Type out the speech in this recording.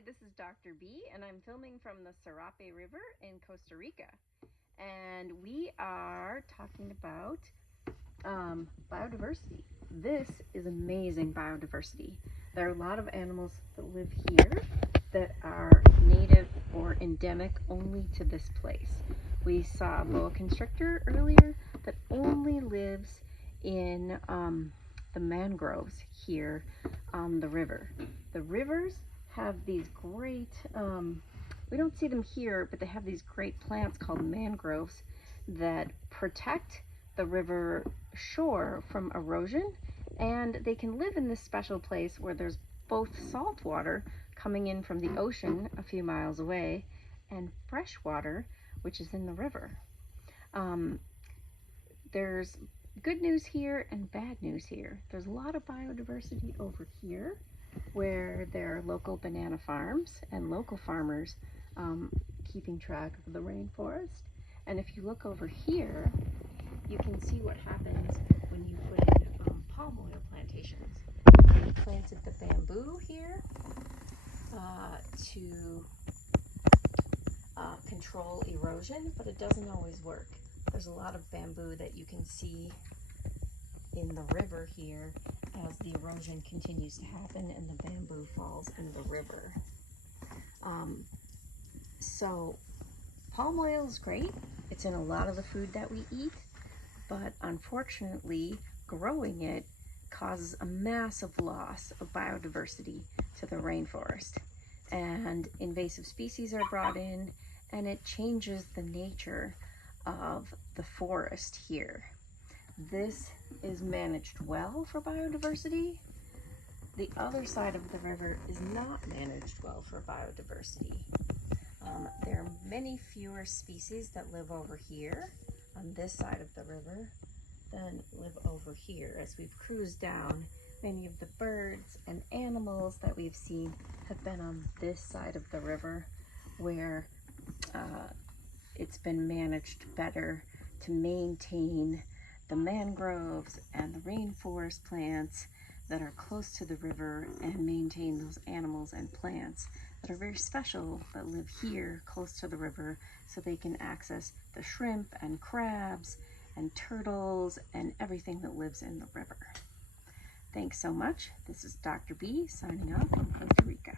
Hi, this is Dr. B, and I'm filming from the Serape River in Costa Rica. And we are talking about biodiversity. This is amazing biodiversity. There are a lot of animals that live here that are native or endemic only to this place. We saw a boa constrictor earlier that only lives in the mangroves here on the river. The rivers have these great, we don't see them here, but they have these great plants called mangroves that protect the river shore from erosion, and they can live in this special place where there's both salt water coming in from the ocean a few miles away and fresh water, which is in the river. There's good news here and bad news here. There's a lot of biodiversity over here where there are local banana farms and local farmers keeping track of the rainforest. And if you look over here, you can see what happens when you put in palm oil plantations. We planted the bamboo here to control erosion, but it doesn't always work. There's a lot of bamboo that you can see in the river here as the erosion continues to happen and the bamboo falls in the river. So palm oil is great. It's in a lot of the food that we eat, but unfortunately growing it causes a massive loss of biodiversity to the rainforest. And invasive species are brought in, and it changes the nature of the forest here. This is managed well for biodiversity. The other side of the river is not managed well for biodiversity. There are many fewer species that live over here on this side of the river than live over here. As we've cruised down, many of the birds and animals that we've seen have been on this side of the river where it's been managed better to maintain the mangroves and the rainforest plants that are close to the river and maintain those animals and plants that are very special that live here close to the river so they can access the shrimp and crabs and turtles and everything that lives in the river. Thanks so much. This is Dr. B signing off from Costa Rica.